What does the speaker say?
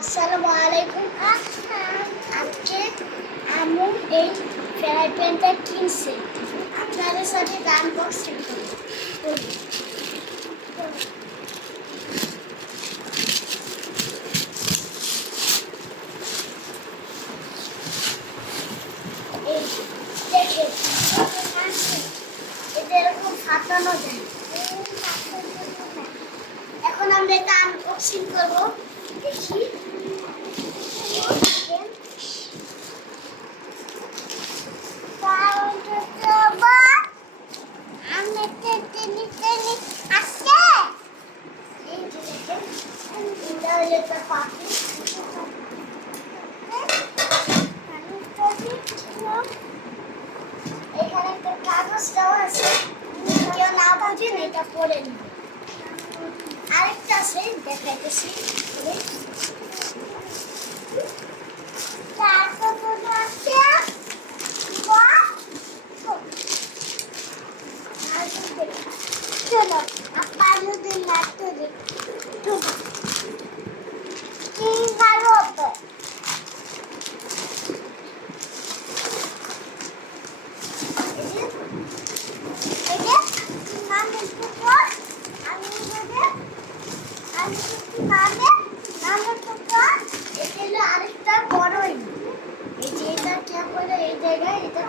আসসালামু আলাইকুম। আজকে আমি এই ফ্রাই প্যানটা কিনছি, আপনাদের সাথে আনবক্সিং করি। এই দেখেন, এটা এরকম ফাটানো যায়। এখন আমরা এটা আনবক্সিং করবো, দেখি। এখানে একটা কাগজ দেওয়া আছে, কেউ না বুঝেন এটা পড়ে নিবে। আরেকটা আছে, দেখাইতেছি। চলো আপা যদি লাগতে দিই কি ভালো হতো। আরেকটা বড় এই যে এটা কে বলে এই জায়গায় এটা